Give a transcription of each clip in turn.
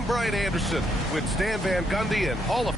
I'm Brian Anderson with Stan Van Gundy and Hall of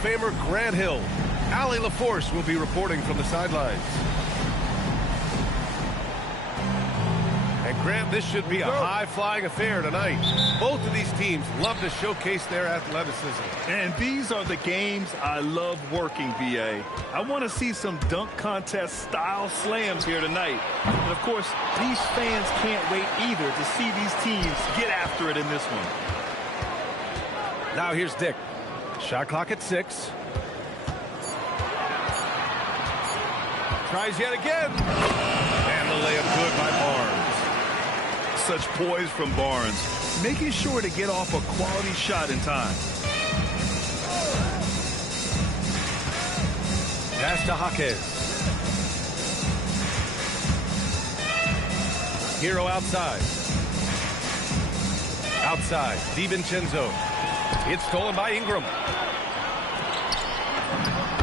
Famer Grant Hill. Allie LaForce will be reporting from the sidelines. And Grant, this should be a high-flying affair tonight. Both of these teams love to showcase their athleticism. And these are the games I love working, B.A. I want to see some dunk contest style slams here tonight. And, of course, these fans can't wait either to see these teams get after it in this one. Now here's Dick. Shot clock at 6. Tries yet again. And the layup good by Barnes. Such poise from Barnes, making sure to get off a quality shot in time. Pass to Jaquez. Hero outside. Outside, DiVincenzo. It's stolen by Ingram.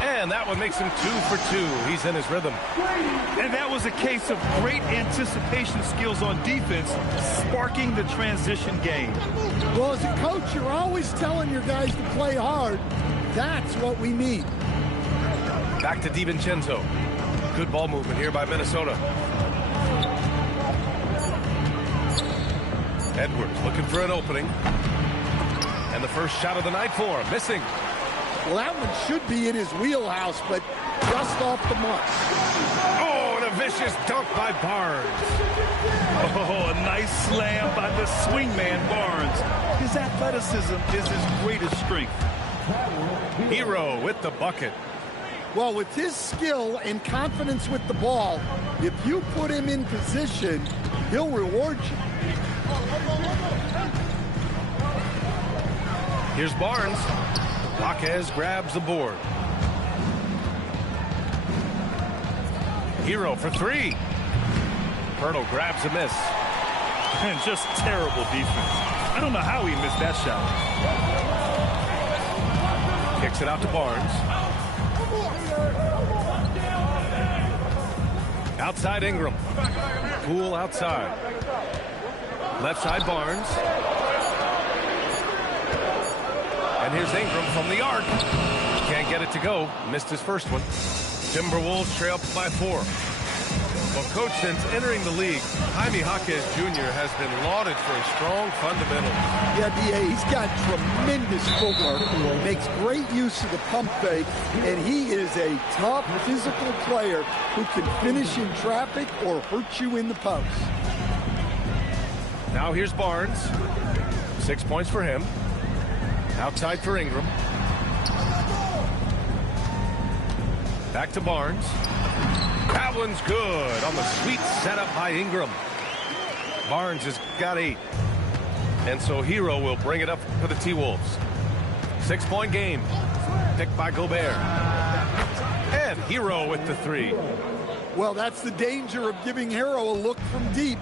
And that one makes him 2 for 2. He's in his rhythm. And that was a case of great anticipation skills on defense, sparking the transition game. Well, as a coach, you're always telling your guys to play hard. That's what we need. Back to DiVincenzo. Good ball movement here by Minnesota. Edwards looking for an opening. And the first shot of the night for him. Missing. Well, that one should be in his wheelhouse, but just off the mark. Oh, and a vicious dunk by Barnes. Oh, a nice slam by the swingman Barnes. His athleticism is his greatest strength. Hero with the bucket. Well, with his skill and confidence with the ball, if you put him in position, he'll reward you. Here's Barnes. Jaquez grabs the board. Hero for 3. Pirtle grabs a miss. And just terrible defense. I don't know how he missed that shot. Kicks it out to Barnes. Outside Ingram. Poole outside. Left side Barnes. And here's Ingram from the arc. Can't get it to go. Missed his first one. Timberwolves trail up by 4. Well, Coach, since entering the league, Jaime Jaquez Jr. has been lauded for his strong fundamentals. Yeah, B.A., he's got tremendous footwork. He makes great use of the pump fake, and he is a tough physical player who can finish in traffic or hurt you in the post. Now here's Barnes. 6 points for him. Outside for Ingram. Back to Barnes. That one's good on the sweet setup by Ingram. Barnes has got 8. And so Hero will bring it up for the T-Wolves. 6-point game. Picked by Gobert. And Hero with the 3. Well, that's the danger of giving Hero a look from deep.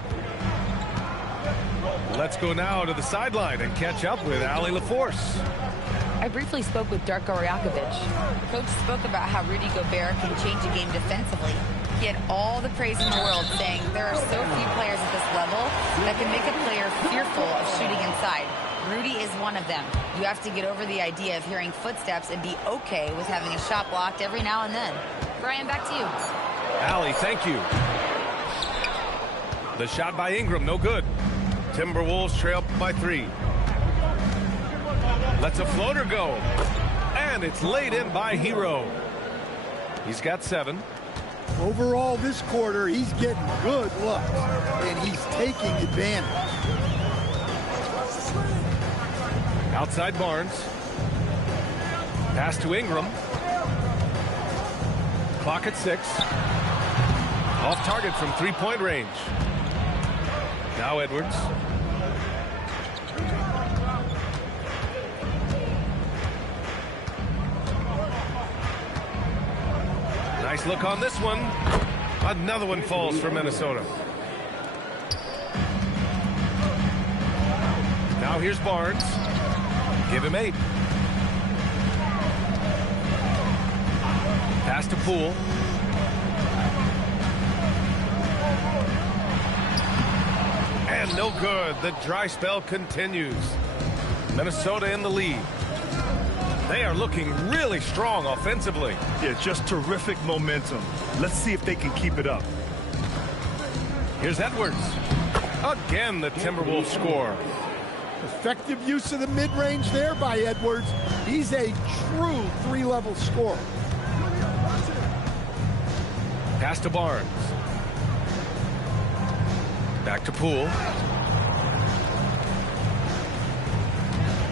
Let's go now to the sideline and catch up with Allie LaForce. I briefly spoke with Darko Rajakovic. Coach spoke about how Rudy Gobert can change a game defensively. He had all the praise in the world, saying there are so few players at this level that can make a player fearful of shooting inside. Rudy is one of them. You have to get over the idea of hearing footsteps and be okay with having a shot blocked every now and then. Brian, back to you. Allie, thank you. The shot by Ingram, no good. Timberwolves trail by 3. Lets a floater go. And it's laid in by Hero. He's got 7. Overall, this quarter, he's getting good looks, and he's taking advantage. Outside Barnes. Pass to Ingram. Clock at 6. Off target from 3-point range. Now Edwards. Nice look on this one. Another one falls for Minnesota. Now here's Barnes. Give him 8. Pass to Poole. And no good. The dry spell continues. Minnesota in the lead. They are looking really strong offensively. Yeah, just terrific momentum. Let's see if they can keep it up. Here's Edwards. Again, the Timberwolves score. Effective use of the mid-range there by Edwards. He's a true 3-level scorer. Pass to Barnes. Back to Poole.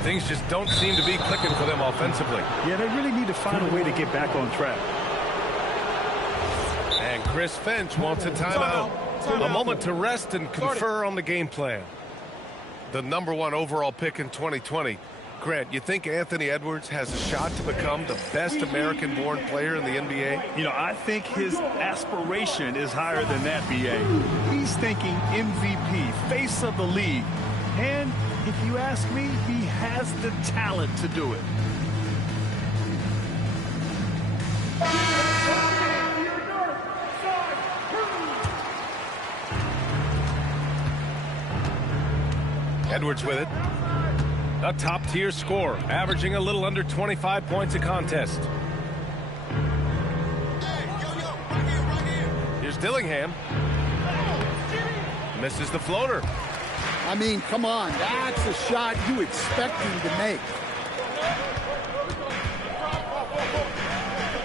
Things just don't seem to be clicking for them offensively. Yeah, they really need to find a way to get back on track. And Chris Finch wants a timeout. A moment to rest and confer on the game plan. The #1 overall pick in 2020. Grant, you think Anthony Edwards has a shot to become the best American-born player in the NBA? You know, I think his aspiration is higher than that, B.A. He's thinking MVP, face of the league. And if you ask me, he has the talent to do it. Edwards with it. A top-tier scorer, averaging a little under 25 points a contest. Here's Dillingham. Misses the floater. I mean, come on, that's a shot you expect him to make.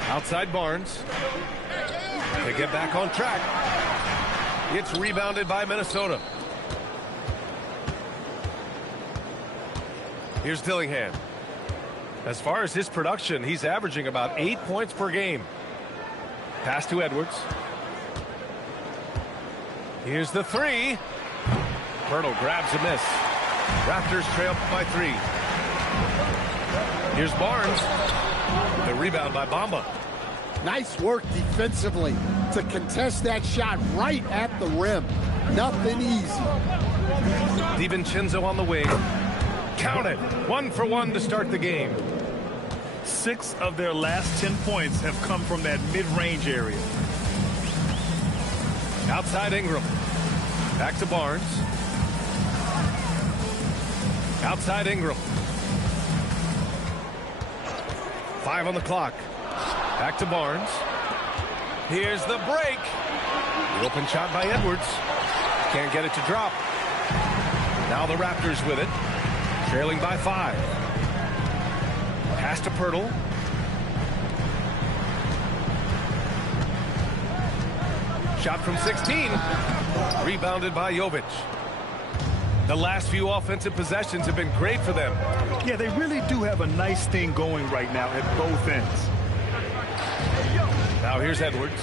Outside Barnes. They get back on track. It's rebounded by Minnesota. Here's Dillingham. As far as his production, he's averaging about 8 points per game. Pass to Edwards. Here's the 3. Pirtle grabs a miss. Raptors trail by 3. Here's Barnes. The rebound by Bamba. Nice work defensively to contest that shot right at the rim. Nothing easy. DiVincenzo on the wing. Count it. 1 for 1 to start the game. 6 of their last 10 points have come from that mid-range area. Outside Ingram. Back to Barnes. Outside Ingram. 5 on the clock. Back to Barnes. Here's the break. The open shot by Edwards. Can't get it to drop. Now the Raptors with it. Trailing by 5. Pass to Pirtle. Shot from 16. Rebounded by Jovic. The last few offensive possessions have been great for them. Yeah, they really do have a nice thing going right now at both ends. Now here's Edwards.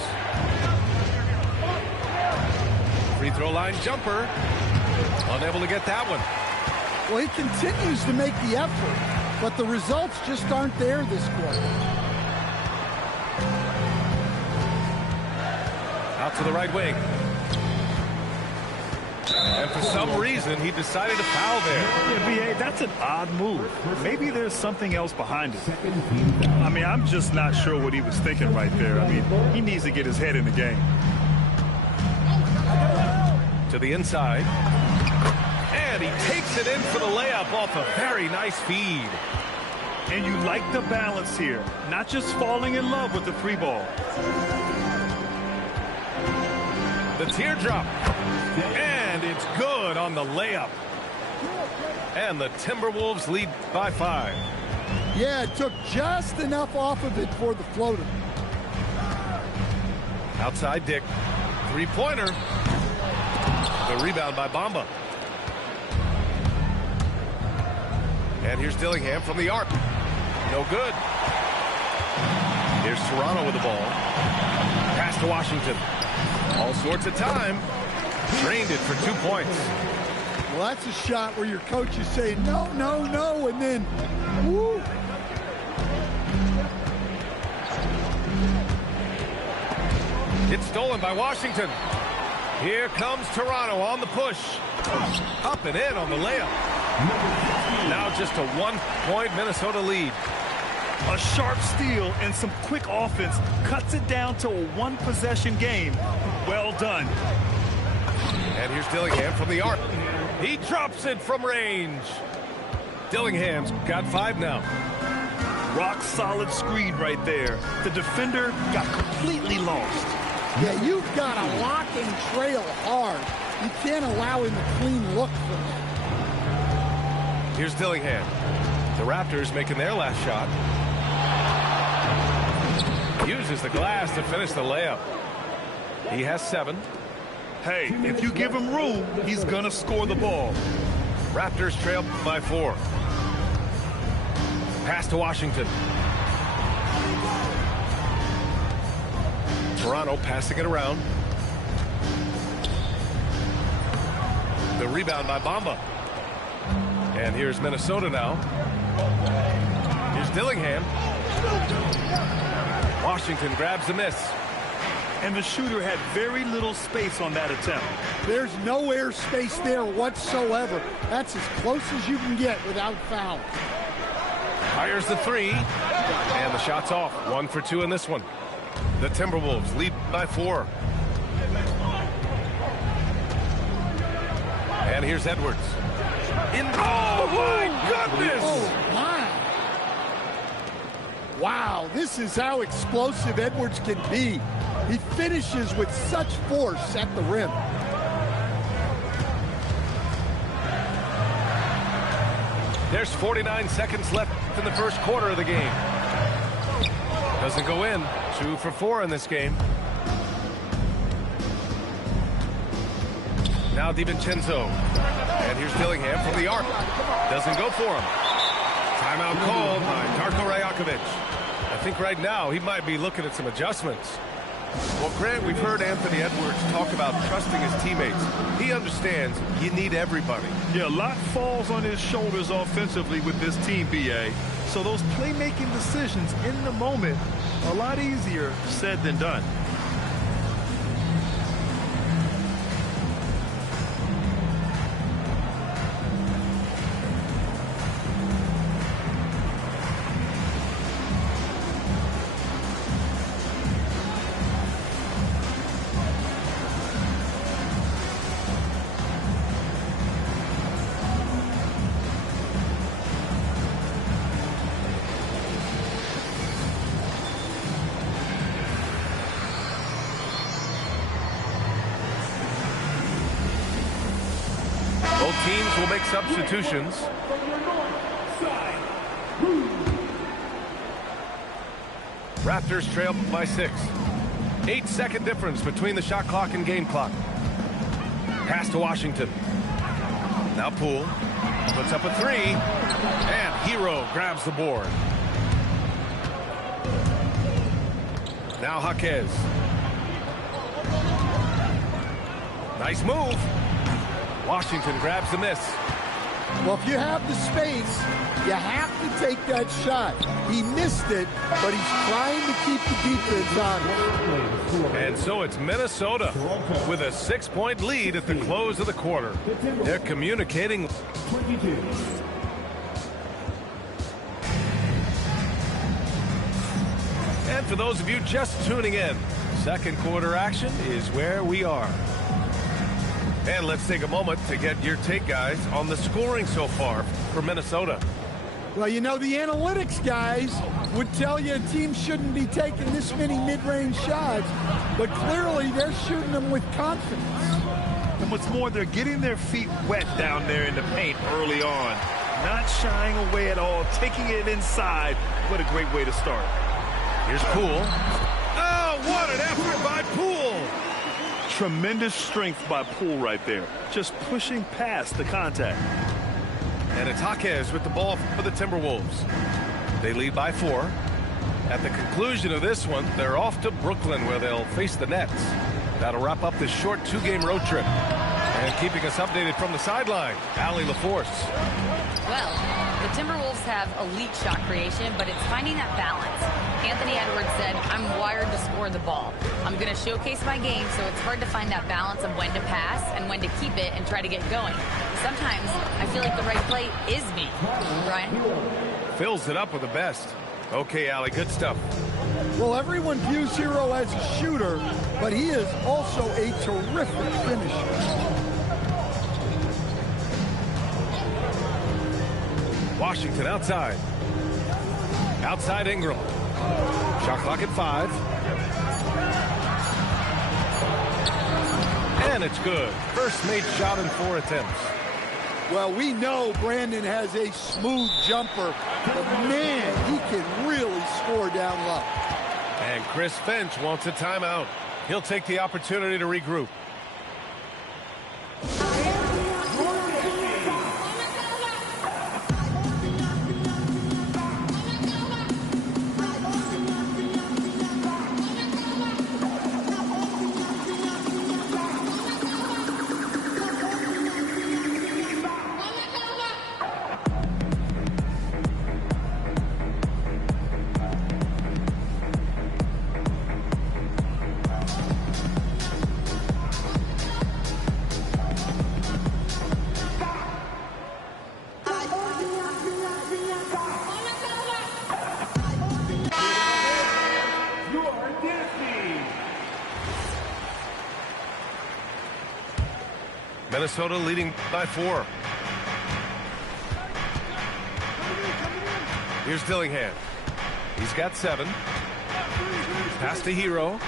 Free throw line jumper. Unable to get that one. Well, he continues to make the effort, but the results just aren't there this quarter. Out to the right wing. And for some reason, he decided to foul there. Yeah, B.A., that's an odd move. Maybe there's something else behind it. I mean, I'm just not sure what he was thinking right there. I mean, he needs to get his head in the game. To the inside. And he takes it in for the layup off a very nice feed. And you like the balance here. Not just falling in love with the free ball. The The teardrop. And it's good on the layup. And the Timberwolves lead by 5. Yeah, it took just enough off of it for the floater. Outside Dick. Three-pointer. The rebound by Bamba. And here's Dillingham from the arc. No good. Here's Toronto with the ball. Pass to Washington. All sorts of time. Drained it for 2 points. Well, that's a shot where your coach is saying, no, no, no, and then, woo. It's stolen by Washington. Here comes Toronto on the push. Up and in on the layup. Now just a 1-point Minnesota lead. A sharp steal and some quick offense cuts it down to a one-possession game. Well done. And here's Dillingham from the arc. He drops it from range. Dillingham's got 5 now. Rock solid screen right there. The defender got completely lost. Yeah, you've got to lock and trail hard. You can't allow him a clean look for that. Here's Dillingham. The Raptors making their last shot. Uses the glass to finish the layup. He has 7. Hey, if you give him room, he's going to score the ball. Raptors trail by 4. Pass to Washington. Toronto passing it around. The rebound by Bamba. And here's Minnesota now. Here's Dillingham. Washington grabs the miss. And the shooter had very little space on that attempt. There's no air space there whatsoever. That's as close as you can get without foul. Fires the 3. And the shot's off. 1 for 2 in this one. The Timberwolves lead by 4. And here's Edwards. Oh, my goodness! Oh, my. Wow, this is how explosive Edwards can be. He finishes with such force at the rim. There's 49 seconds left in the first quarter of the game. Doesn't go in. 2 for 4 in this game. Now DiVincenzo. And here's Dillingham from the arc. Doesn't go for him. Timeout called by Darko Rajakovic. I think right now he might be looking at some adjustments. Well, Grant, we've heard Anthony Edwards talk about trusting his teammates. He understands you need everybody. Yeah, a lot falls on his shoulders offensively with this team, BA. So those playmaking decisions in the moment, a lot easier said than done. Both teams will make substitutions. Raptors trail by 6. 8-second difference between the shot clock and game clock. Pass to Washington. Now Poole puts up a 3. And Hero grabs the board. Now Jaquez. Nice move. Washington grabs the miss. Well, if you have the space, you have to take that shot. He missed it, but he's trying to keep the defense on it. And so it's Minnesota with a 6-point lead at the close of the quarter. They're communicating. 22. And for those of you just tuning in, second quarter action is where we are. And let's take a moment to get your take, guys, on the scoring so far for Minnesota. Well, you know, the analytics guys would tell you a team shouldn't be taking this many mid-range shots, but clearly they're shooting them with confidence. And what's more, they're getting their feet wet down there in the paint early on. Not shying away at all, taking it inside. What a great way to start. Here's Poole. Oh, what an effort by Poole! Tremendous strength by Poole right there. Just pushing past the contact. And it's Jaquez with the ball for the Timberwolves. They lead by 4. At the conclusion of this one, they're off to Brooklyn where they'll face the Nets. That'll wrap up this short 2-game road trip. And keeping us updated from the sideline, Allie LaForce. Well, the Timberwolves have elite shot creation, but it's finding that balance. Anthony Edwards said, I'm wired to score the ball. I'm going to showcase my game, so it's hard to find that balance of when to pass and when to keep it and try to get going. Sometimes I feel like the right play is me. Brian? Fills it up with the best. Okay, Allie, good stuff. Well, everyone views Hero as a shooter, but he is also a terrific finisher. Washington outside. Outside Ingram. Shot clock at 5. And it's good. First made shot in 4 attempts. Well, we know Brandon has a smooth jumper, but man, he can really score down low. And Chris Finch wants a timeout. He'll take the opportunity to regroup. Minnesota leading by 4. Here's Dillingham. He's got 7. Pass to Hero.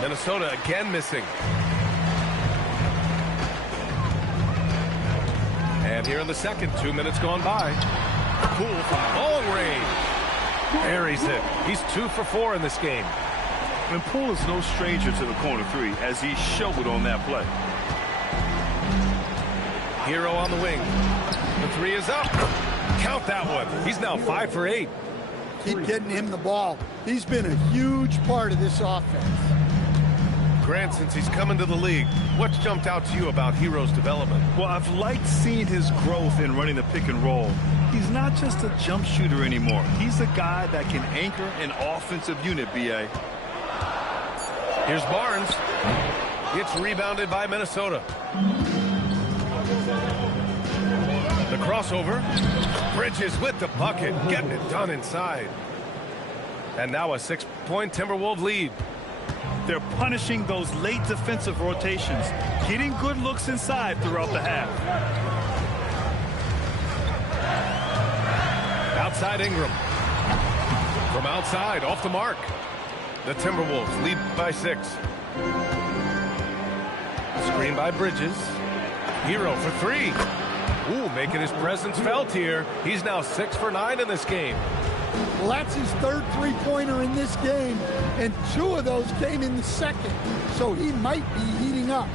Minnesota again missing. And here in the second, 2 minutes gone by. Poole from long range. Buries it. He's 2 for 4 in this game. And Poole is no stranger to the corner 3, as he showed on that play. Hero on the wing. The 3 is up. Count that one. He's now 5 for 8. Keep getting him the ball. He's been a huge part of this offense. Grant, since he's come into the league, what's jumped out to you about Hero's development? Well, I've liked seeing his growth in running the pick and roll. He's not just a jump shooter anymore. He's a guy that can anchor an offensive unit, B.A. Here's Barnes. It's rebounded by Minnesota. The crossover. Bridges with the bucket, getting it done inside. And now a 6-point Timberwolves lead. They're punishing those late defensive rotations, getting good looks inside throughout the half. Outside Ingram. From outside, off the mark. The Timberwolves lead by 6. Screen by Bridges. Hero for 3. Ooh, making his presence felt here. He's now 6 for 9 in this game. Well, that's his 3rd three-pointer in this game, and 2 of those came in the second, so he might be heating up.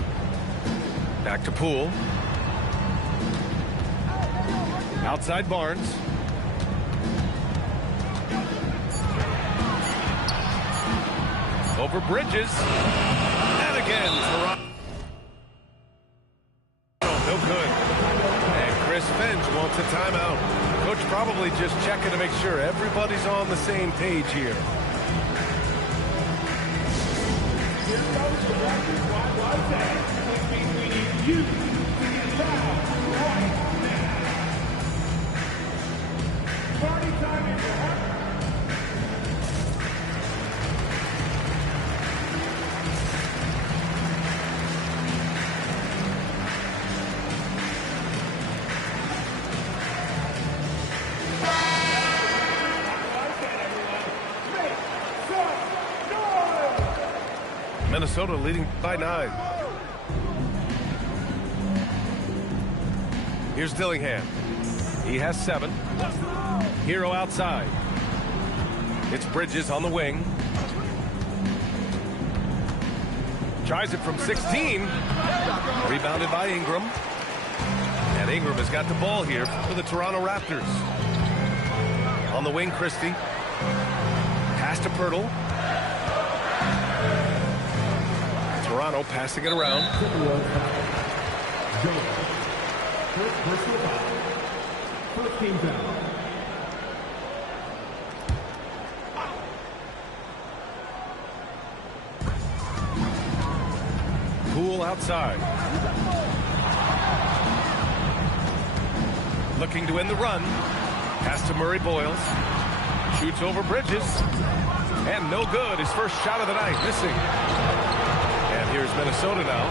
Back to Poole. Outside Barnes. Over Bridges. And again, Toronto. No good. And Chris Finch wants a timeout. Coach probably just checking to make sure everybody's on the same page here. Here goes the Raptors wide right. We need you to get foul right now. Party time in the Raptors. Minnesota leading by 9. Here's Dillingham. He has 7. Hero outside. It's Bridges on the wing. Tries it from 16. Rebounded by Ingram. And Ingram has got the ball here for the Toronto Raptors. On the wing, Christie. Pass to Pirtle. Toronto passing it around. First team foul. Poole outside. Looking to win the run. Pass to Murray Boyles. Shoots over Bridges. And no good. His first shot of the night. Missing. And here's Minnesota now.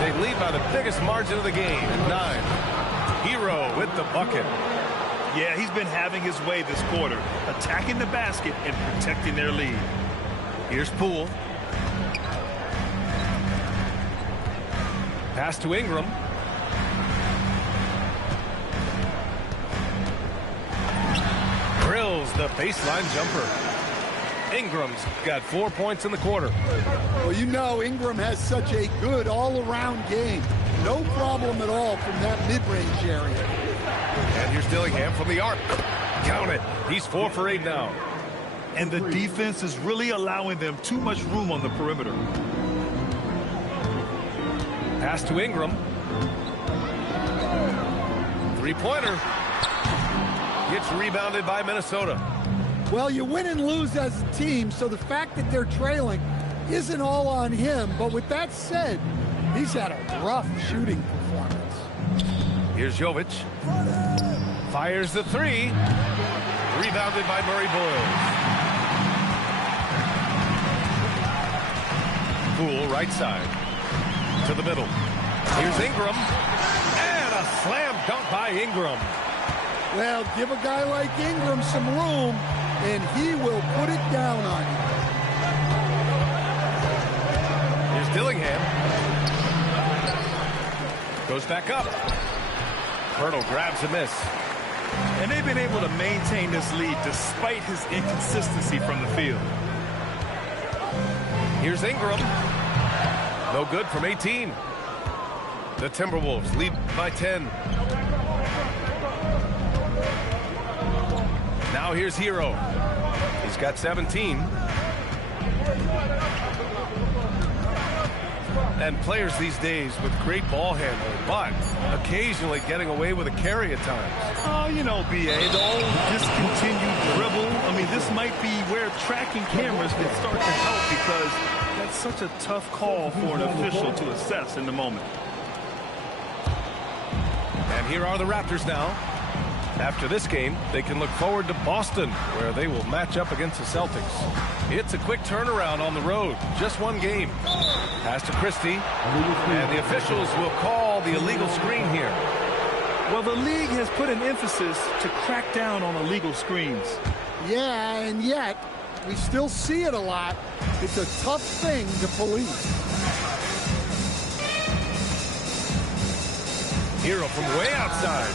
They lead by the biggest margin of the game at 9. Hero with the bucket. Yeah, he's been having his way this quarter. Attacking the basket and protecting their lead. Here's Poole. Pass to Ingram. Drills the baseline jumper. Ingram's got 4 points in the quarter. Well, you know Ingram has such a good all-around game. No problem at all from that mid-range area. And here's Dillingham from the arc. Count it. He's 4 for 8 now. And the defense is really allowing them too much room on the perimeter. Pass to Ingram. Three-pointer. Gets rebounded by Minnesota. Well, you win and lose as a team, so the fact that they're trailing isn't all on him. But with that said, he's had a rough shooting performance. Here's Jovic. Fires the 3. Rebounded by Murray Boyles. Poole right side. To the middle. Here's Ingram. And a slam dunk by Ingram. Well, give a guy like Ingram some room, and he will put it down on you. Here's Dillingham. Goes back up. Pirtle grabs a miss. And they've been able to maintain this lead despite his inconsistency from the field. Here's Ingram. No good from 18. The Timberwolves lead by 10. Now here's Hero. He's got 17. And players these days with great ball handling, but occasionally getting away with a carry at times. Oh, you know, B.A., the old discontinued dribble. I mean, this might be where tracking cameras can start to help because that's such a tough call for an official to assess in the moment. And here are the Raptors now. After this game, they can look forward to Boston, where they will match up against the Celtics. It's a quick turnaround on the road. Just one game. Pass to Christie. And the officials will call the illegal screen here. Well, the league has put an emphasis to crack down on illegal screens. Yeah, and yet, we still see it a lot. It's a tough thing to police. Hero from way outside.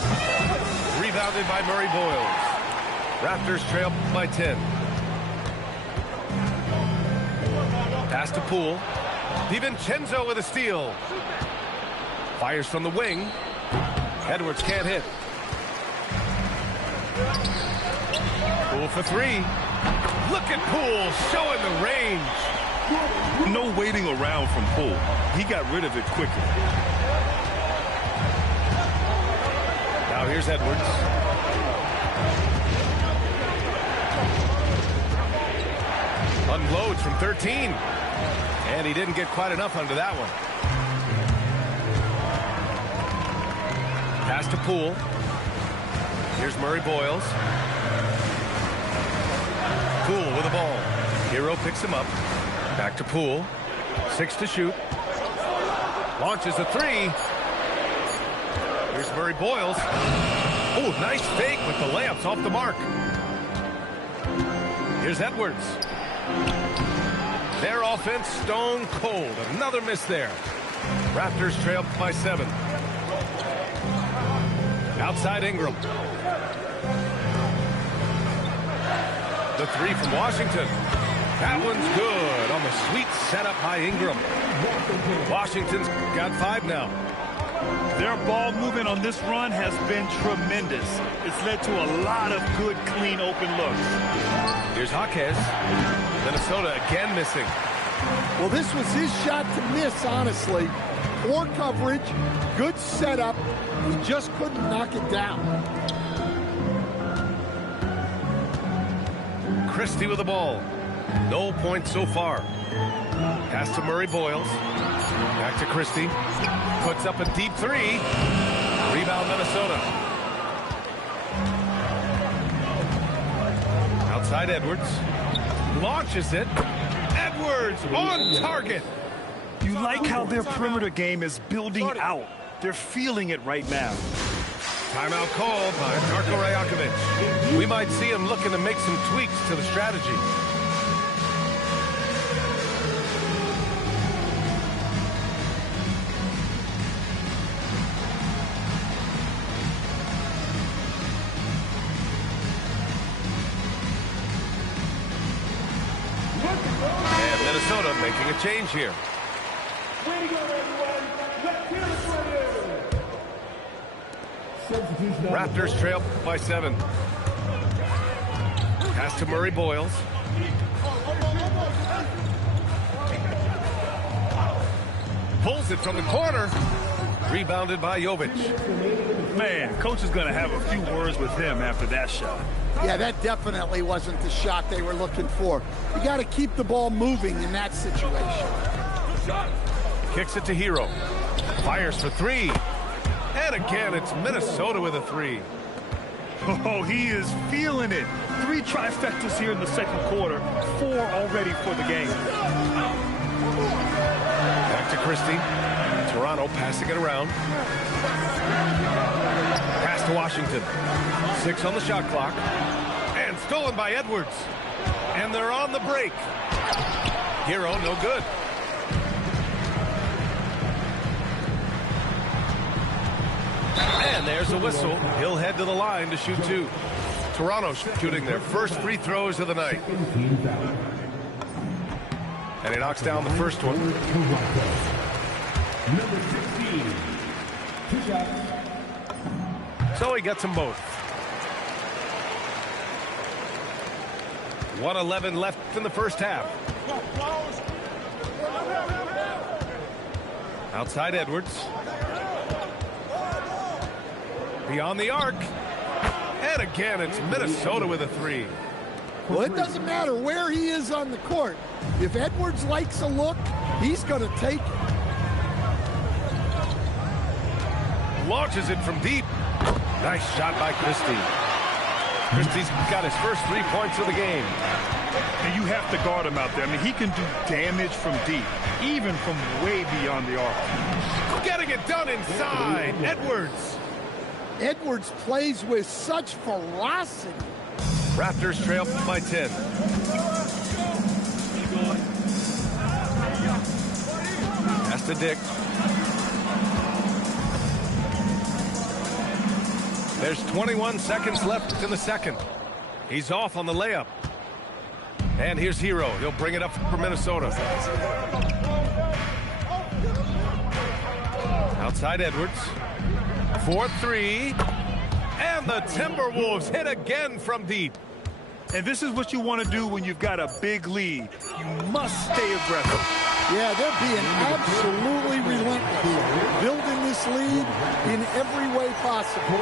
Rebounded by Murray Boyles. Raptors trail by 10. Pass to Poole. DiVincenzo with a steal. Fires from the wing. Edwards can't hit. Poole for 3. Look at Poole showing the range. No waiting around from Poole. He got rid of it quickly. Now here's Edwards. Unloads from 13. And he didn't get quite enough under that one. Pass to Poole. Here's Murray Boyles. Poole with the ball. Hero picks him up. Back to Poole. 6 to shoot. Launches a 3. Here's Murray Boyles. Oh, nice fake with the layups off the mark. Here's Edwards. Their offense stone cold. Another miss there. Raptors trail by 7. Outside Ingram. The 3 from Washington. That one's good on the sweet setup by Ingram. Washington's got 5 now. Their ball movement on this run has been tremendous. It's led to a lot of good, clean, open looks. Here's Jaquez. Minnesota again missing. Well, this was his shot to miss, honestly. Poor coverage, good setup. He just couldn't knock it down. Christie with the ball. No points so far. Pass to Murray Boyles. Back to Christie. Puts up a deep 3. Rebound Minnesota. Outside Edwards. Launches it. Edwards on target. You like how their perimeter game is building out. They're feeling it right now. Timeout called by Darko Rajakovic. We might see him looking to make some tweaks to the strategy. And Minnesota making a change here. Way to go, everyone. Let's hear it for you. Raptors trail by 7. Pass to Murray Boyles. Pulls it from the corner. Rebounded by Jovic. Man, coach is going to have a few words with him after that shot. Yeah, that definitely wasn't the shot they were looking for. You got to keep the ball moving in that situation. Kicks it to Hero. Fires for 3. And again, it's Minnesota with a 3. Oh, he is feeling it. 3 trifectas here in the second quarter. 4 already for the game. Back to Christie. Toronto passing it around. Pass to Washington. 6 on the shot clock. And stolen by Edwards. And they're on the break. Hero, no good. And there's a whistle. He'll head to the line to shoot 2. Toronto shooting their first free throws of the night. And he knocks down the first one. Number 16. 2 shots. So he gets them both. 1:11 left in the first half. Outside Edwards. Beyond the arc. And again, it's Minnesota with a 3. Well, it doesn't matter where he is on the court. If Edwards likes a look, he's going to take it. Launches it from deep. Nice shot by Christie. Christie's got his first 3 points of the game. And you have to guard him out there. I mean, he can do damage from deep, even from way beyond the arc. Getting it done inside. Edwards. Edwards plays with such ferocity. Raptors trail by 10. Pass to Dick. There's 21 seconds left in the second. He's off on the layup. And here's Hero. He'll bring it up for Minnesota. Outside Edwards. 4-3. And the Timberwolves hit again from deep. And this is what you want to do when you've got a big lead. You must stay aggressive. Yeah, they're being absolutely relentless, building this lead in every way possible.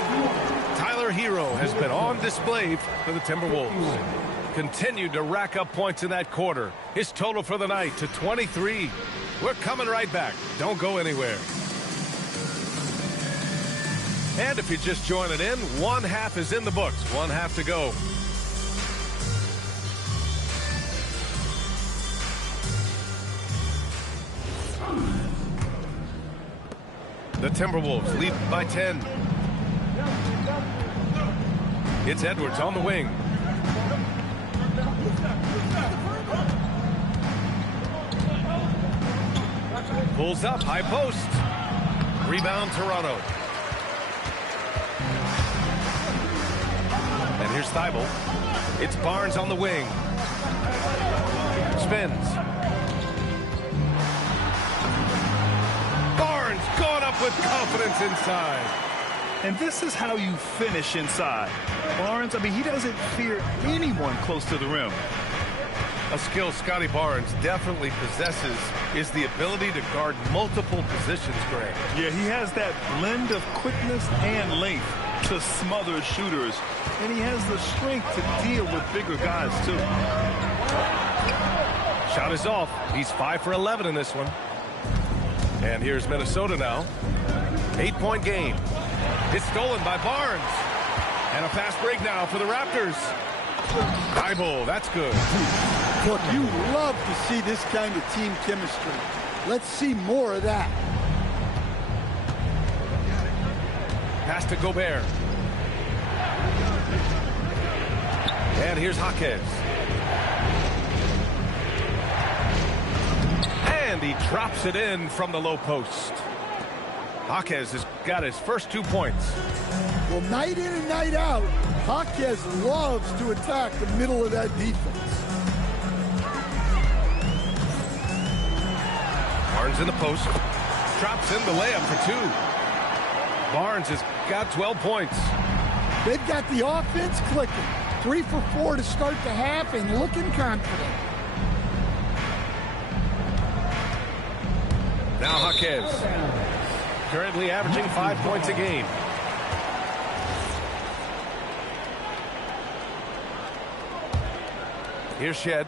Tyler Hero has been on display for the Timberwolves. Continued to rack up points in that quarter. His total for the night to 23. We're coming right back. Don't go anywhere. And if you're just joining in, 1 half is in the books. 1 half to go. The Timberwolves lead by 10. It's Edwards on the wing. Pulls up, high post. Rebound, Toronto. And here's Thibault. It's Barnes on the wing. Spins. Barnes going up with confidence inside. And this is how you finish inside. Barnes, I mean, he doesn't fear anyone close to the rim. A skill Scotty Barnes definitely possesses is the ability to guard multiple positions, Grant. Yeah, he has that blend of quickness and length to smother shooters. And he has the strength to deal with bigger guys, too. Shot is off. He's 5 for 11 in this one. And here's Minnesota now. 8-point game. It's stolen by Barnes. And a fast break now for the Raptors. Thibault, that's good. Look, you love to see this kind of team chemistry. Let's see more of that. Pass to Gobert. And here's Jaquez. And he drops it in from the low post. Jaquez has got his first 2 points. Well, night in and night out, Jaquez loves to attack the middle of that defense. Barnes in the post. Drops in the layup for 2. Barnes has got 12 points. They've got the offense clicking. 3 for 4 to start the half and looking confident. Now Jaquez. Currently averaging 5 points a game. Here's Shed.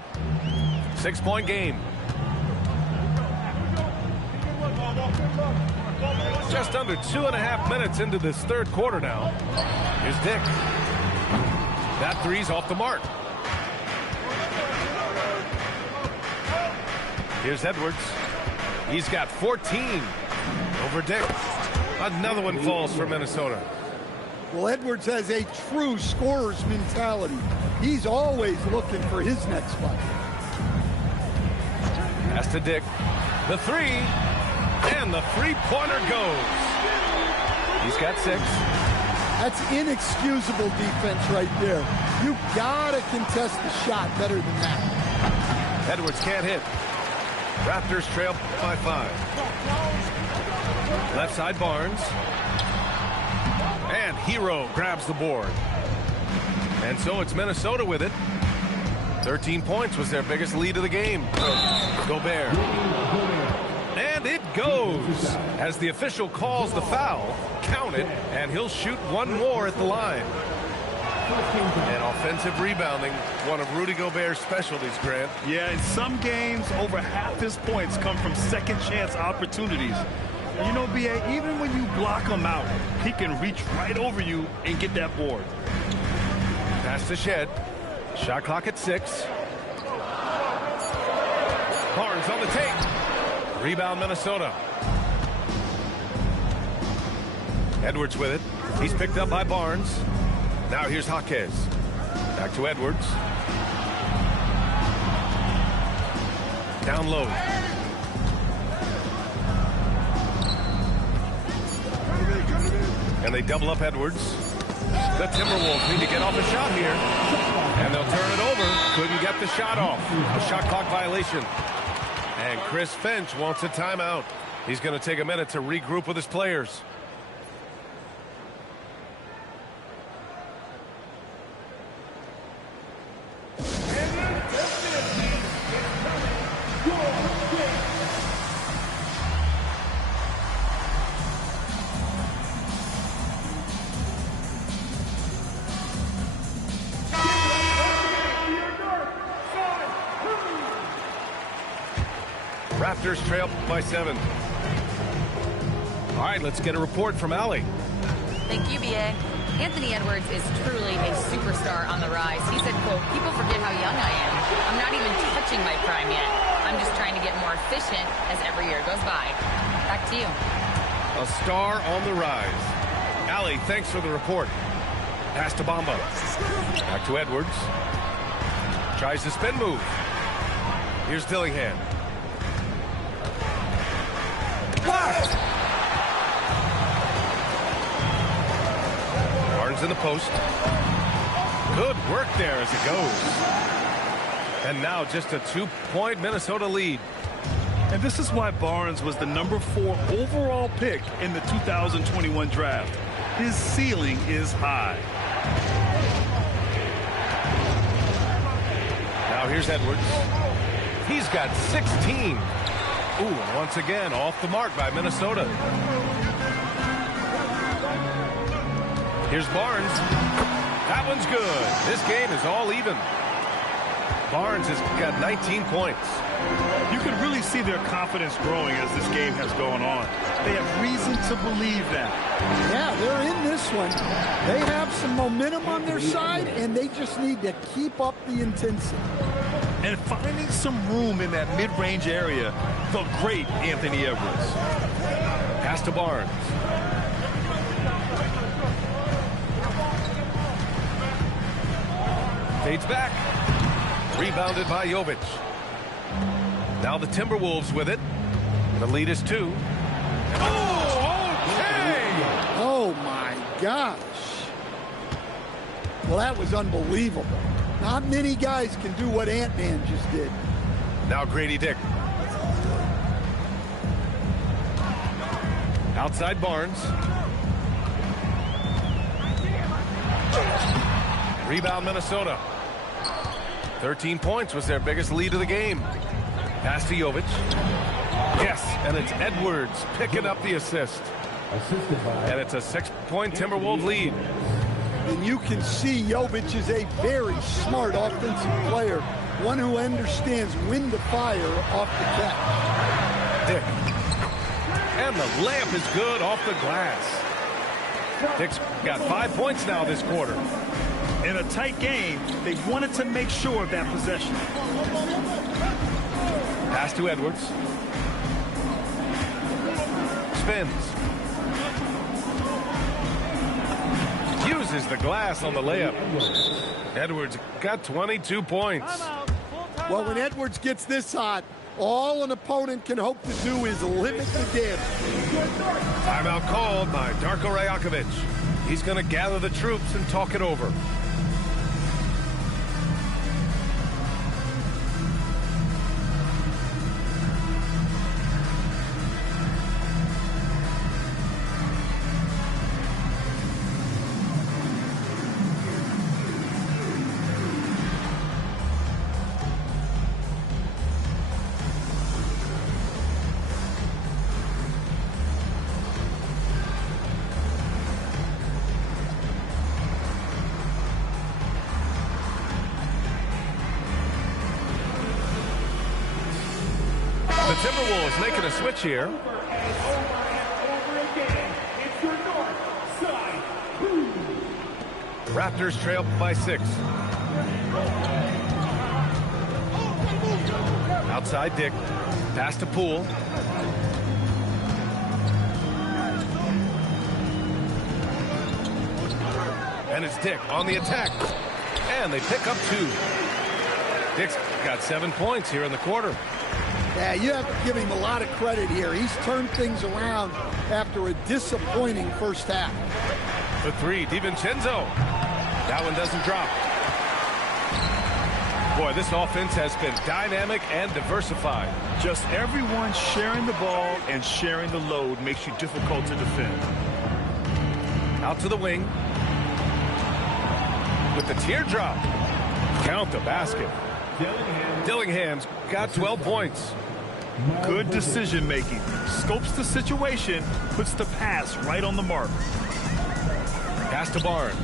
6-point game. Just under 2.5 minutes into this third quarter now. Here's Dick. That three's off the mark. Here's Edwards. He's got 14 over Dick. Another one falls for Minnesota. Well, Edwards has a true scorer's mentality. He's always looking for his next fight. Pass to Dick. The three. And the three-pointer goes. He's got 6. That's inexcusable defense right there. You gotta contest the shot better than that. Edwards can't hit. Raptors trail by 5. Left side Barnes. And Hero grabs the board. And so it's Minnesota with it. 13 points was their biggest lead of the game. Gobert. And it goes. As the official calls the foul, count it, and he'll shoot one more at the line. And offensive rebounding, one of Rudy Gobert's specialties, Grant. Yeah, in some games, over half his points come from second chance opportunities. And you know, B.A., even when you block him out, he can reach right over you and get that board. Pass to Shed. Shot clock at 6. Barnes on the take. Rebound Minnesota. Edwards with it. He's picked up by Barnes. Now here's Jaquez. Back to Edwards. Down low. And they double up Edwards. The Timberwolves need to get off a shot here. And they'll turn it over. Couldn't get the shot off. A shot clock violation. And Chris Finch wants a timeout. He's going to take a minute to regroup with his players. Raptors trail by 7. All right, let's get a report from Allie. Thank you, B.A. Anthony Edwards is truly a superstar on the rise. He said, quote, "People forget how young I am. I'm not even touching my prime yet. I'm just trying to get more efficient as every year goes by." Back to you. A star on the rise. Allie, thanks for the report. Pass to Bamba. Back to Edwards. Tries the spin move. Here's Dillingham. Blocked. Barnes in the post. Good work there as it goes. And now just a 2-point Minnesota lead. And this is why Barnes was the #4 overall pick in the 2021 draft. His ceiling is high. Now here's Edwards. He's got 16. Ooh, and once again, off the mark by Minnesota. Here's Barnes. That one's good. This game is all even. Barnes has got 19 points. You can really see their confidence growing as this game has gone on. They have reason to believe that. Yeah, they're in this one. They have some momentum on their side, and they just need to keep up the intensity. And finding some room in that mid-range area, the great Anthony Edwards. Pass to Barnes. Fades back. Rebounded by Jovic. Now the Timberwolves with it. The lead is 2. Oh, okay! Oh, my gosh. Well, that was unbelievable. Not many guys can do what Ant-Man just did. Now Grady Dick. Outside Barnes. Rebound Minnesota. 13 points was their biggest lead of the game. Pass to Jovic. Yes, and it's Edwards picking up the assist. And it's a 6-point Timberwolves lead. And you can see Jovic is a very smart offensive player, one who understands when to fire off the catch. Dick. And the layup is good off the glass. Dick's got 5 points now this quarter. In a tight game, they wanted to make sure of that possession. Pass to Edwards. Spins. Uses the glass on the layup. Edwards got 22 points. Well, when Edwards gets this hot, all an opponent can hope to do is limit the damage. Timeout called by Darko Rajakovic. He's going to gather the troops and talk it over. The Timberwolves making a switch here. Raptors trail by 6. Outside Dick. Pass to Poole. And it's Dick on the attack. And they pick up 2. Dick's got 7 points here in the quarter. Yeah, you have to give him a lot of credit here. He's turned things around after a disappointing first half. The 3, DiVincenzo. That one doesn't drop. Boy, this offense has been dynamic and diversified. Just everyone sharing the ball and sharing the load makes you difficult to defend. Out to the wing. With the teardrop. Count the basket. Dillingham's got 12 points. Good decision making. Scopes the situation, puts the pass right on the mark. Pass to Barnes.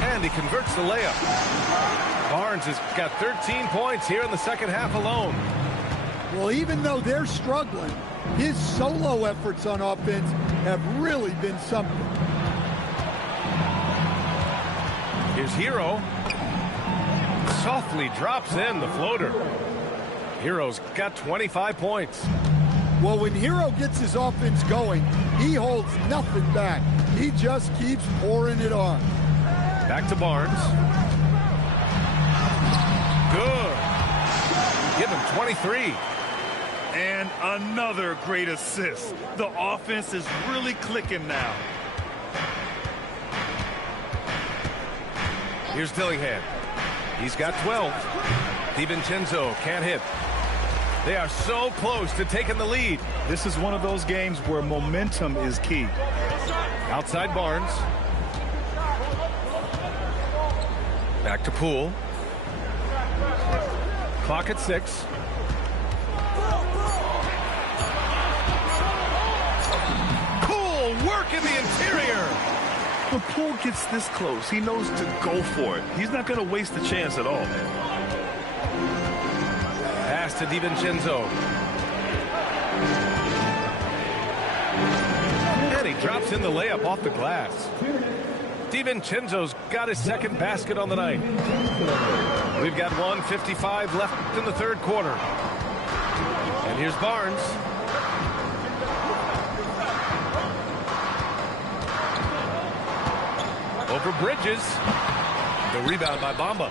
And he converts the layup. Barnes has got 13 points here in the second half alone. Well, even though they're struggling, his solo efforts on offense have really been something. Here's Hero. Softly drops in the floater. Hero's got 25 points. Well, when Hero gets his offense going, he holds nothing back. He just keeps pouring it on. Back to Barnes. Good. Give him 23. And another great assist. The offense is really clicking now. Here's Dillingham. He's got 12. DiVincenzo can't hit. They are so close to taking the lead. This is one of those games where momentum is key. Outside Barnes. Back to Poole. Clock at 6. Poole work in the interior. When Poole gets this close, he knows to go for it. He's not going to waste the chance at all. Pass to DiVincenzo. And he drops in the layup off the glass. DiVincenzo's got his second basket on the night. We've got 1:55 left in the third quarter. And here's Barnes. Over Bridges. The rebound by Bamba.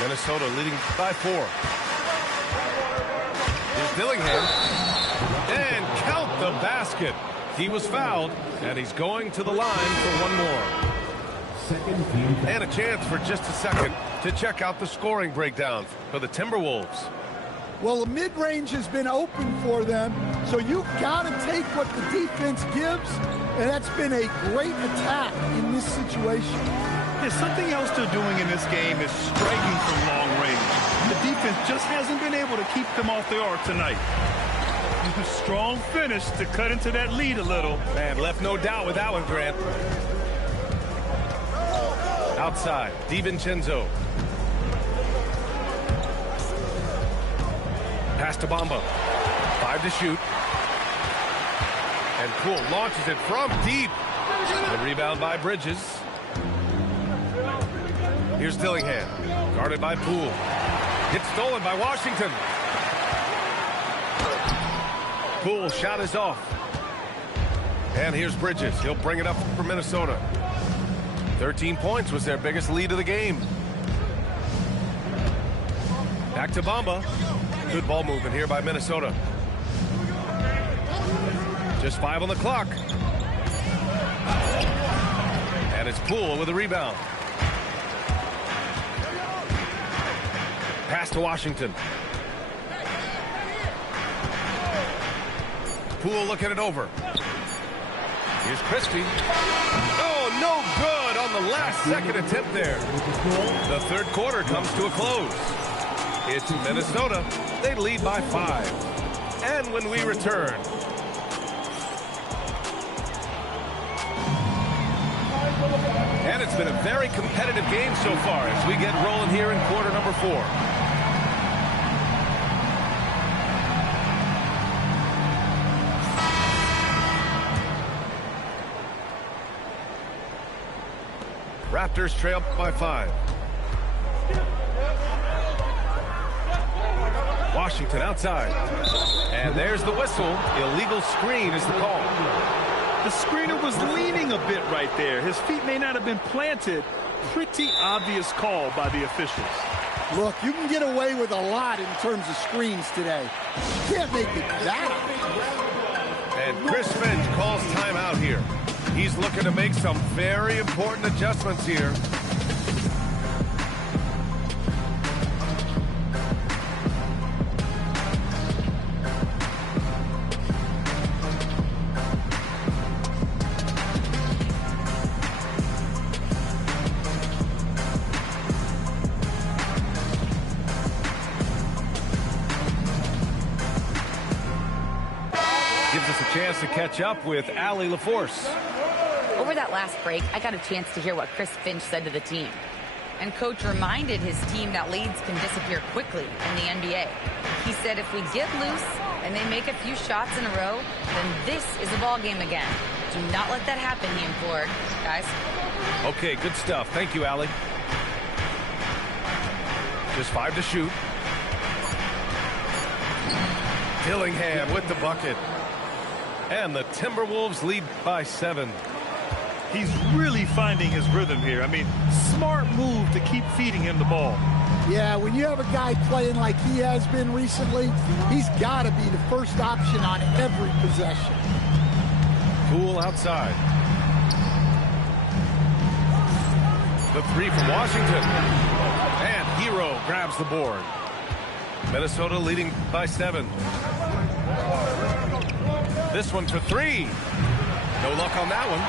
Minnesota leading by 4. Here's Dillingham. And count the basket. He was fouled, and he's going to the line for one more. And a chance for just a second to check out the scoring breakdown for the Timberwolves. Well, the mid-range has been open for them, so you've got to take what the defense gives, and that's been a great attack in this situation. There's something else they're doing in this game is striking from long range. The defense just hasn't been able to keep them off the arc tonight. Strong finish to cut into that lead a little. Man, left no doubt with that one, Grant. Outside, DiVincenzo. Pass to Bamba. 5 to shoot. And Poole launches it from deep. The rebound by Bridges. Here's Dillingham. Guarded by Poole. It's stolen by Washington. Poole's shot is off. And here's Bridges. He'll bring it up for Minnesota. 13 points was their biggest lead of the game. Back to Bamba. Good ball movement here by Minnesota. Just 5 on the clock. And it's Poole with a rebound. Pass to Washington. Poole looking it over. Here's Christie. Oh, no good on the last second attempt there. The third quarter comes to a close. It's Minnesota. They lead by 5. And when we return, and it's been a very competitive game so far as we get rolling here in quarter number 4. Raptors trail by 5. Washington outside. And there's the whistle. Illegal screen is the call. The screener was leaning a bit right there. His feet may not have been planted. Pretty obvious call by the officials. Look, you can get away with a lot in terms of screens today. You can't make it that. And Chris Finch calls timeout here. He's looking to make some very important adjustments here. Gives us a chance to catch up with Allie LaForce. Over that last break, I got a chance to hear what Chris Finch said to the team. And Coach reminded his team that leads can disappear quickly in the NBA. He said if we get loose and they make a few shots in a row, then this is a ball game again. Do not let that happen, he implored. Guys. Okay, good stuff. Thank you, Allie. Just 5 to shoot. Dillingham with the bucket. And the Timberwolves lead by 7. He's really finding his rhythm here. I mean, smart move to keep feeding him the ball. Yeah, when you have a guy playing like he has been recently, he's got to be the first option on every possession. Poole outside. The three from Washington. And Hero grabs the board. Minnesota leading by 7. This one for 3. No luck on that one.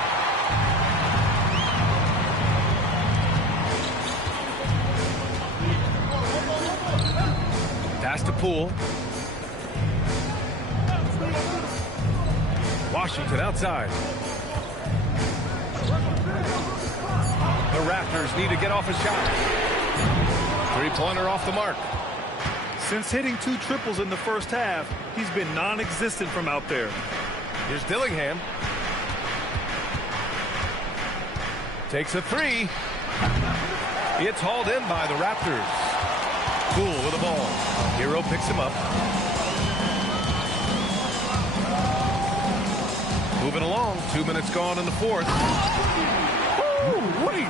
Pass to Poole. Washington outside. The Raptors need to get off a shot. Three-pointer off the mark. Since hitting 2 triples in the first half, he's been non-existent from out there. Here's Dillingham. Takes a 3. It's hauled in by the Raptors. Poole with the ball. Hero picks him up. Moving along. 2 minutes gone in the fourth. Ooh, wait.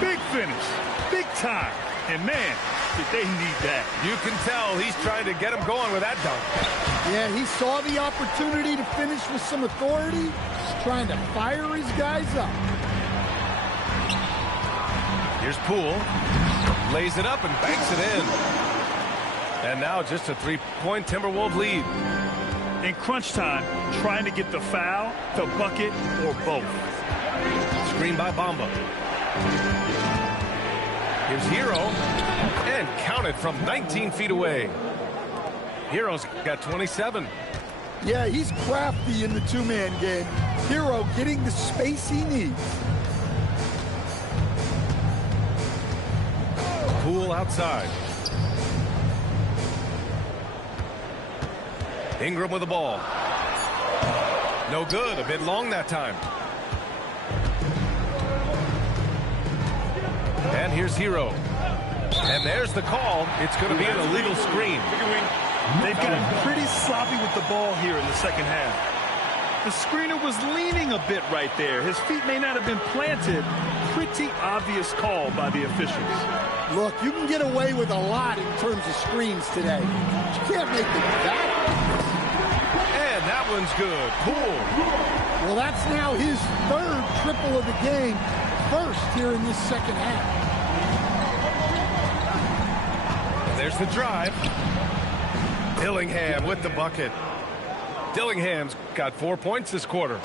Big finish. Big time. And man, did they need that. You can tell he's trying to get him going with that dunk. Yeah, he saw the opportunity to finish with some authority. He's trying to fire his guys up. Here's Poole. Lays it up and banks it in. And now just a 3-point Timberwolves lead. In crunch time, trying to get the foul, the bucket, or both. Screen by Bamba. Here's Hero. And counted from 19 feet away. Hero's got 27. Yeah, he's crafty in the two-man game. Hero getting the space he needs. Poole outside. Ingram with the ball. No good. A bit long that time. And here's Hero. And there's the call. It's going to be an illegal screen. They've gotten pretty sloppy with the ball here in the second half. The screener was leaning a bit right there. His feet may not have been planted. Pretty obvious call by the officials. Look, you can get away with a lot in terms of screens today. But you can't make them that. And that one's good. Poole. Well, that's now his 3rd triple of the game. First here in this second half. And there's the drive. Dillingham with the bucket. Dillingham's got 4 points this quarter.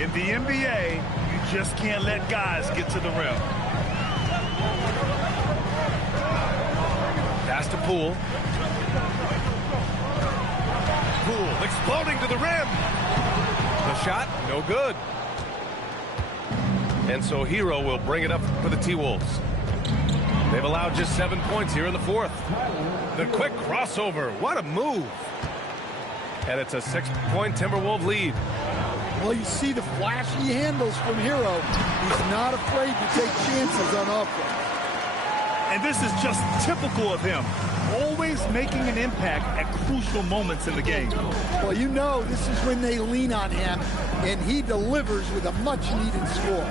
In the NBA, you just can't let guys get to the rim. Pass to Poole. Poole exploding to the rim. The shot, no good. And so Hero will bring it up for the T-Wolves. They've allowed just 7 points here in the fourth. The quick crossover. What a move. And it's a 6-point Timberwolves lead. Well, you see the flashy handles from Hero. He's not afraid to take chances on offense. And this is just typical of him. Always making an impact at crucial moments in the game. Well, you know this is when they lean on him, and he delivers with a much-needed score.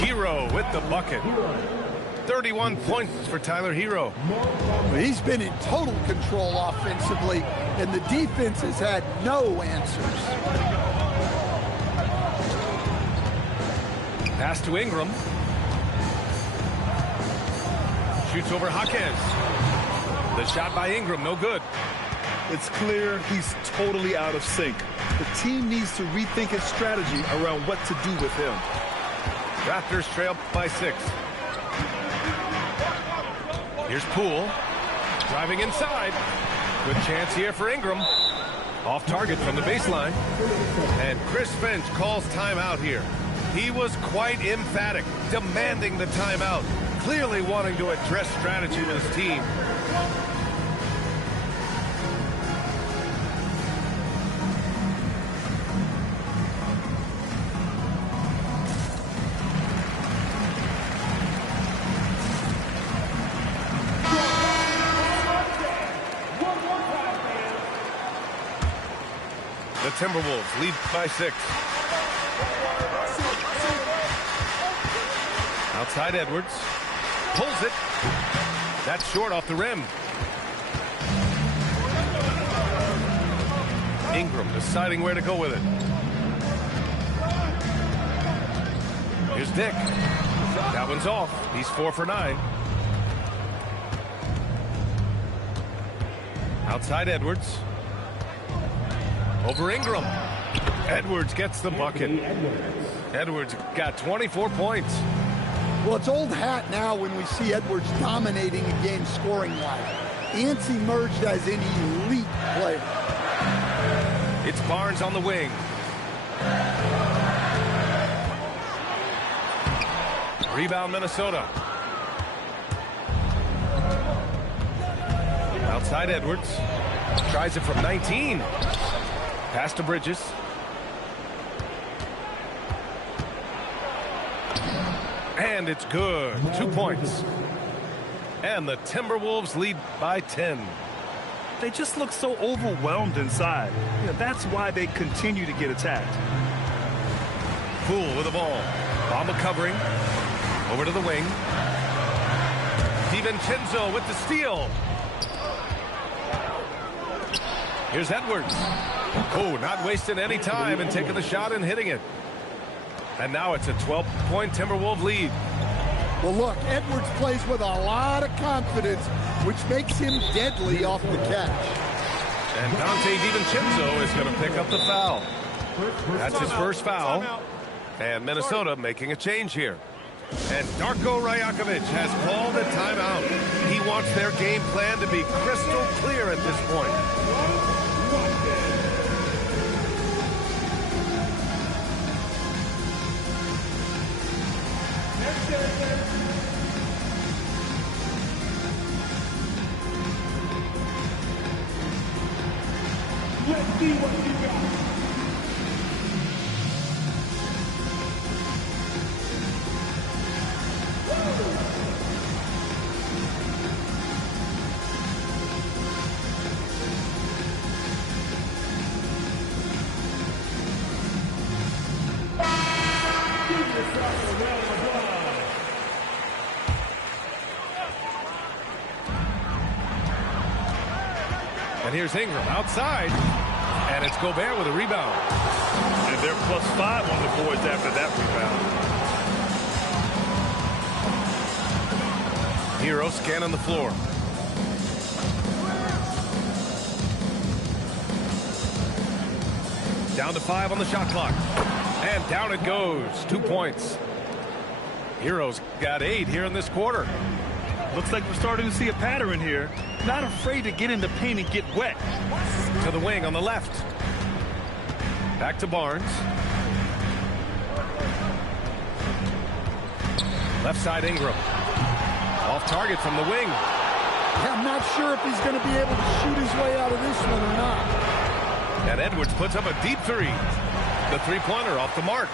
Hero with the bucket. 31 points for Tyler Hero. He's been in total control offensively, and the defense has had no answers. Pass to Ingram. Shoots over Jaquez. The shot by Ingram, no good. It's clear he's totally out of sync. The team needs to rethink its strategy around what to do with him. Raptors trail by 6. Here's Poole. Driving inside. Good chance here for Ingram. Off target from the baseline. And Chris Finch calls timeout here. He was quite emphatic, demanding the timeout. Clearly wanting to address strategy with his team. The Timberwolves lead by 6. Outside Edwards. Pulls it. That's short off the rim. Ingram deciding where to go with it. Here's Dick. That one's off. He's 4 for 9. Outside Edwards. Over Ingram. Edwards gets the bucket. Edwards got 24 points. Well, it's old hat now when we see Edwards dominating a game scoring-wise. Ants emerged as an elite player. It's Barnes on the wing. Rebound Minnesota. Outside Edwards. Tries it from 19. Pass to Bridges. And it's good. 2 points. And the Timberwolves lead by 10. They just look so overwhelmed inside. You know, that's why they continue to get attacked. Poole with the ball. Bamba covering. Over to the wing. DiVincenzo with the steal. Here's Edwards. Oh, not wasting any time and taking the shot and hitting it. And now it's a 12-point Timberwolves lead. Well, look, Edwards plays with a lot of confidence, which makes him deadly off the catch. And Dante DiVincenzo is going to pick up the foul. That's his first foul. And Minnesota making a change here. And Darko Rajakovic has called a timeout. He wants their game plan to be crystal clear at this point. Let's see what you got. And here's Ingram outside. And it's Gobert with a rebound. And they're +5 on the boards after that rebound. Hero scanning the floor. Down to 5 on the shot clock. And down it goes. 2 points. Hero's got 8 here in this quarter. Looks like we're starting to see a pattern here. Not afraid to get in the paint and get wet. To the wing on the left. Back to Barnes. Left side Ingram. Off target from the wing. Yeah, I'm not sure if he's going to be able to shoot his way out of this one or not. And Edwards puts up a deep three. The three-pointer off the mark.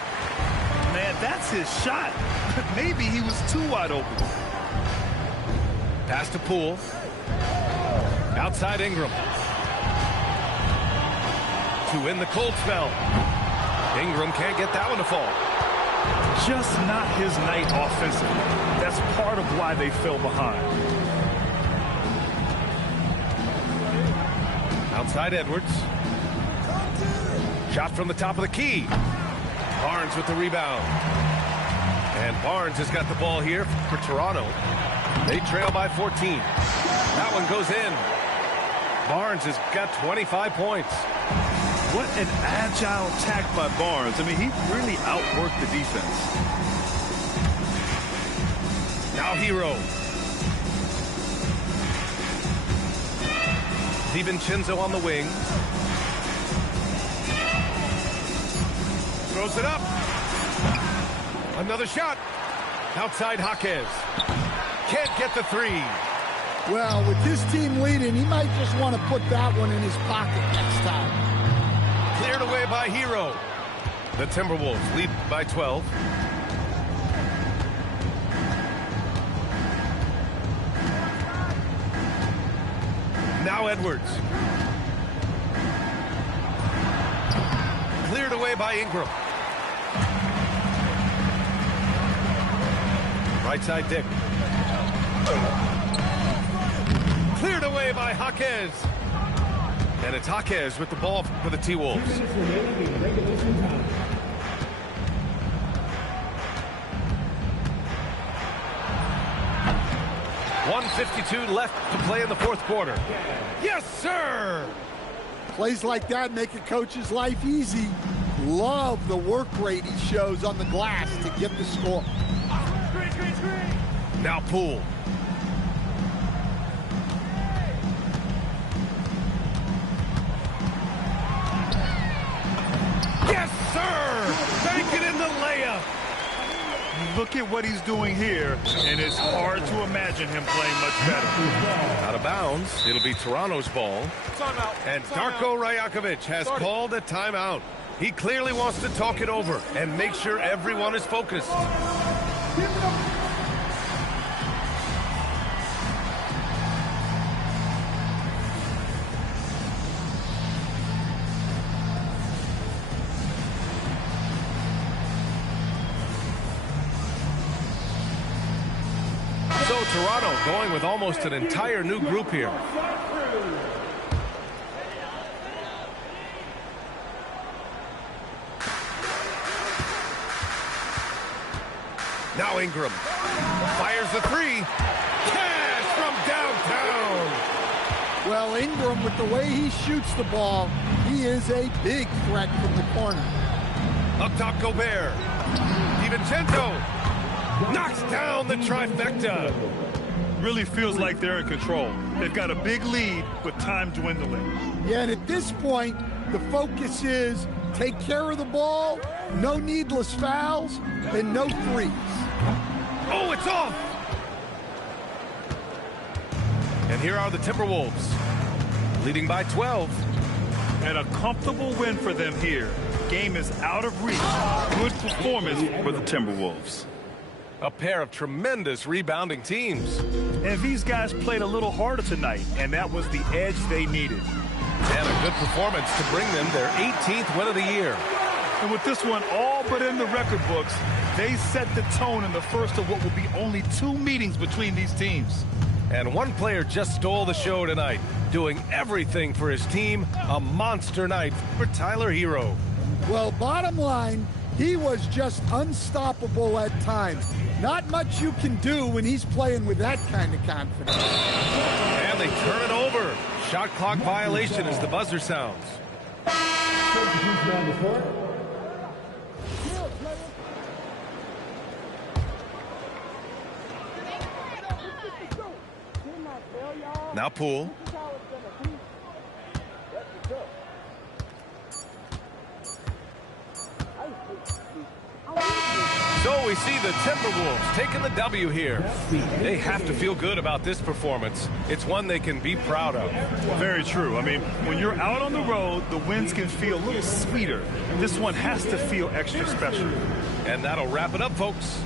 Man, that's his shot. Maybe he was too wide open. Pass to Poole. Outside Ingram. To win the cold spell. Ingram can't get that one to fall. Just not his night offensively. That's part of why they fell behind. Outside Edwards. Shot from the top of the key. Barnes with the rebound. And Barnes has got the ball here for Toronto. They trail by 14. That one goes in. Barnes has got 25 points. What an agile attack by Barnes. I mean, he really outworked the defense. Now Hero. DiVincenzo on the wing. Throws it up. Another shot. Outside Jaquez. Can't get the three. Well, with this team leading, he might just want to put that one in his pocket next time. Cleared away by Hero. The Timberwolves lead by 12. Now Edwards. Cleared away by Ingram. Right side Dick. by Jaquez. And it's Jaquez with the ball for the T-Wolves. 1:52 left to play in the fourth quarter. Yes, sir! Plays like that make a coach's life easy. Love the work rate he shows on the glass to get the score. Now Poole. Yes, sir! Bank it in the layup. Look at what he's doing here, and it's hard to imagine him playing much better. Out of bounds. It'll be Toronto's ball. And Darko Rajakovic has called a timeout. He clearly wants to talk it over and make sure everyone is focused. So Toronto going with almost an entire new group here. Now Ingram fires the three. Cash from downtown. Well, Ingram, with the way he shoots the ball, he is a big threat from the corner. Up top, Gobert. DiVincenzo knocks down the trifecta. Really feels like they're in control. They've got a big lead with time dwindling. Yeah, and at this point, the focus is take care of the ball, no needless fouls, and no threes. Oh, it's off! And here are the Timberwolves, leading by 12. And a comfortable win for them here. Game is out of reach. Good performance for the Timberwolves. A pair of tremendous rebounding teams. And these guys played a little harder tonight, and that was the edge they needed. And a good performance to bring them their 18th win of the year. And with this one all but in the record books, they set the tone in the first of what will be only 2 meetings between these teams. And one player just stole the show tonight, doing everything for his team. A monster night for Tyler Hero. Well, bottom line, he was just unstoppable at times. Not much you can do when he's playing with that kind of confidence. And they turn it over. Shot clock violation as the buzzer sounds. Now Poole. So we see the Timberwolves taking the W here. They have to feel good about this performance. It's one they can be proud of. Very true. I mean, when you're out on the road, the wins can feel a little sweeter. This one has to feel extra special. And that'll wrap it up, folks.